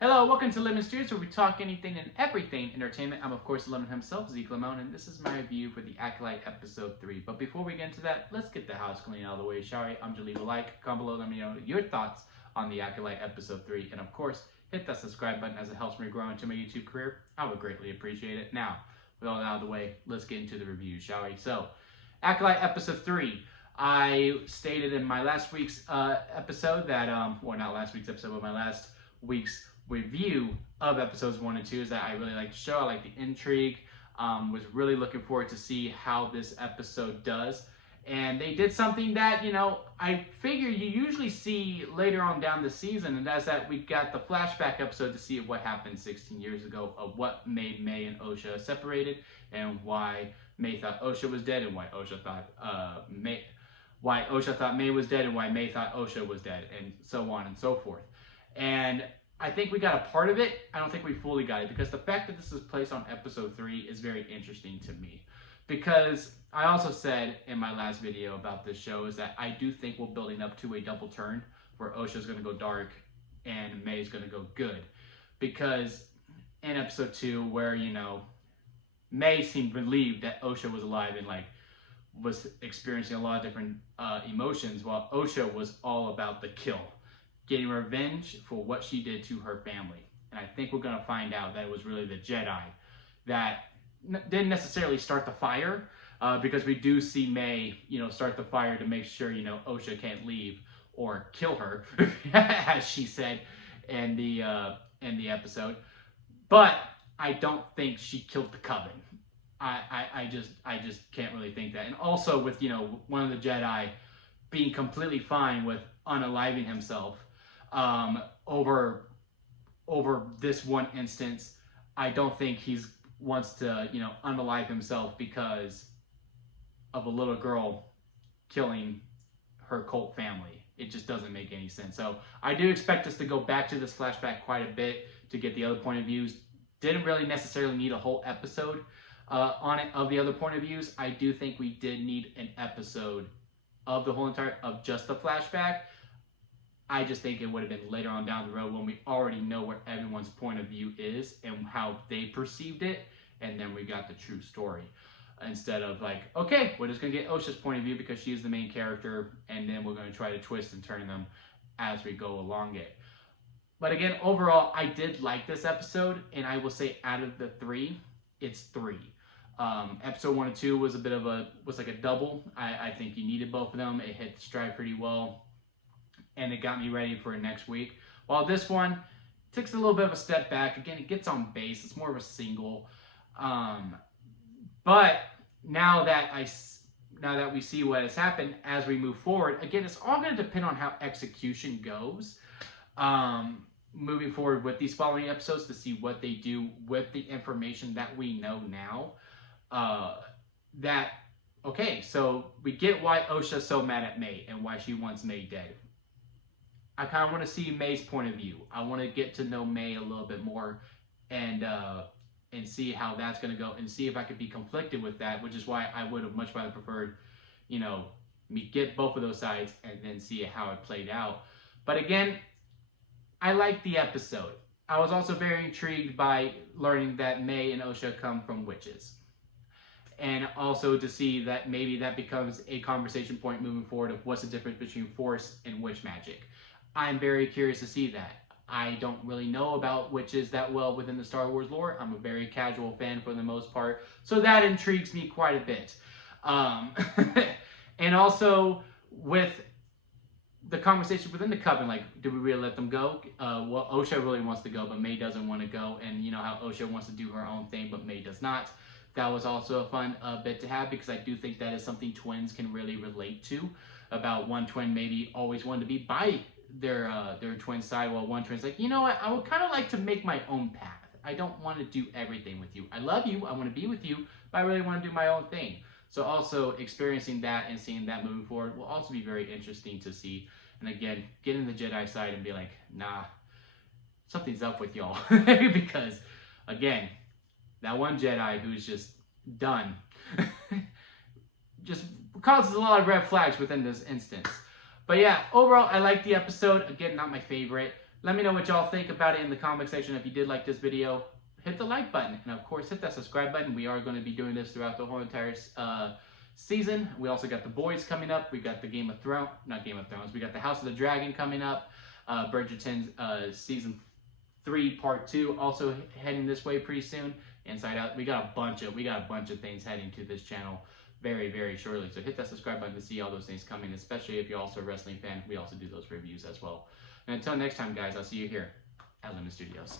Hello, welcome to Lemon Steers, where we talk anything and everything entertainment. I'm, of course, Lemon himself, Zeke Lemon, and this is my review for the Acolyte Episode 3. But before we get into that, let's get the house clean out of the way, shall we? I'm just leave a like, comment below, let me know your thoughts on the Acolyte Episode 3. And, of course, hit that subscribe button as it helps me grow into my YouTube career. I would greatly appreciate it. Now, with all that out of the way, let's get into the review, shall we? So, Acolyte Episode 3. I stated in my last week's episode that, or not last week's episode, but my last week's review of episodes 1 and 2 is that I really like the show. I like the intrigue. Was really looking forward to see how this episode does. And they did something that, I figure you usually see later on down the season, and that's that we got the flashback episode to see what happened 16 years ago of what made May and Osha separated and why May thought Osha was dead and why Osha thought May was dead and why May thought Osha was dead, and so on and so forth. And I think we got a part of it. I don't think we fully got it, because the fact that this is placed on episode 3 is very interesting to me. Because I also said in my last video about this show is that I do think we're building up to a double turn where Osha's going to go dark and May's going to go good. Because in episode 2 where, May seemed relieved that Osha was alive and was experiencing a lot of different emotions, while Osha was all about the kill. Getting revenge for what she did to her family. And I think we're going to find out that it was really the Jedi that didn't necessarily start the fire, because we do see May, start the fire to make sure, Osha can't leave or kill her, as she said in the episode. But I don't think she killed the Coven. I just can't really think that. And also with, one of the Jedi being completely fine with unaliving himself, over this one instance, I don't think he wants to, unalive himself because of a little girl killing her cult family. It just doesn't make any sense. So I do expect us to go back to this flashback quite a bit to get the other point of views. Didn't really necessarily need a whole episode on it of the other point of views. I do think we did need an episode of the whole entire, of just the flashback. I just think it would have been later on down the road when we already know where everyone's point of view is and how they perceived it, and then we got the true story. Instead of okay, we're just going to get Osha's point of view because she's the main character, and then we're going to try to twist and turn them as we go along it. But again, overall, I did like this episode, and I will say out of the 3, it's 3. Episode 1 and 2 was like a double. I think you needed both of them. It hit the stride pretty well, and it got me ready for next week. While this one takes a little bit of a step back. Again, it gets on base. It's more of a single. But now that we see what has happened as we move forward, again, it's all going to depend on how execution goes. Moving forward with these following episodes to see what they do with the information that we know now. Okay, so we get why Osha's so mad at May and why she wants May dead. I kind of want to see May's point of view. I want to get to know May a little bit more and see how that's going to go and see if I could be conflicted with that, which is why I would have much rather preferred, me get both of those sides and then see how it played out. But again, I liked the episode. I was also very intrigued by learning that May and Osha come from witches. And also to see that maybe that becomes a conversation point moving forward of what's the difference between Force and witch magic. I'm very curious to see that. I don't really know about witches that well within the Star Wars lore. I'm a very casual fan for the most part, so that intrigues me quite a bit. And also with the conversation within the Coven, do we really let them go? Well, Osha really wants to go, but May doesn't want to go, and how Osha wants to do her own thing, but May does not. That was also a fun bit to have, because I do think that is something twins can really relate to, about one twin maybe always wanted to be by their twin side, while one twin's like, I would kind of like to make my own path. I don't want to do everything with you. I love you, I want to be with you, but I really want to do my own thing. So also experiencing that and seeing that moving forward will also be very interesting to see. And again, get in the Jedi side and be like, nah, something's up with y'all. Because again, that one Jedi who's just done just causes a lot of red flags within this instance. But yeah, overall, I like the episode. Again, not my favorite. Let me know what y'all think about it in the comment section. If you did like this video, hit the like button. And of course, hit that subscribe button. We are going to be doing this throughout the whole entire season. We also got The Boys coming up. We got the Game of Thrones, not Game of Thrones. We got the House of the Dragon coming up. Bridgerton's season 3 part 2 also heading this way pretty soon. Inside Out. We got a bunch of things heading to this channel very, very shortly. So hit that subscribe button to see all those things coming, especially if you're also a wrestling fan. We also do those reviews as well. And until next time, guys, I'll see you here at Limit Studios.